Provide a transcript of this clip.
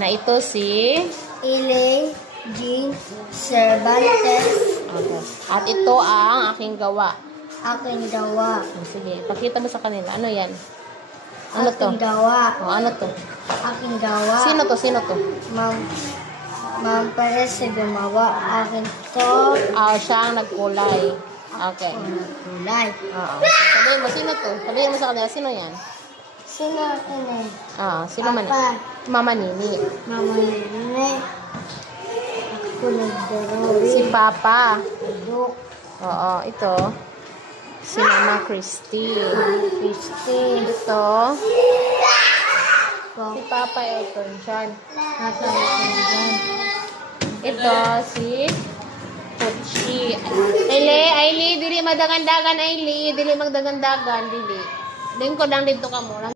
Na ito si Elaine Jean Cervantes. Okay. At ito ang aking gawa. Aking gawa. Sige, pakita mo sa kanila. Ano yan? Ano to? Aking gawa. Oh, ano to? Aking gawa. Sino to? Sino to? Ma'am Perez sa gumawa. Akin to. Siya ang nagkulay. Okay. Kulay. Oo. Sabihin mo, sino to? Sabihin mo sa kanila, sino yan? Sino ini? Sino man? Papa. Mama Nini. Mama Nene. Ako nagdaro. Si Papa. Duk. Oo, ito. Si Mama Christy. Christy. Ito. Si Papa Elton John. Nasa Elton. Ito si Puchi. Aili, dili madagandagan, Aili. Dili magdagandagan, dili. Lingkod lang dito ka mo.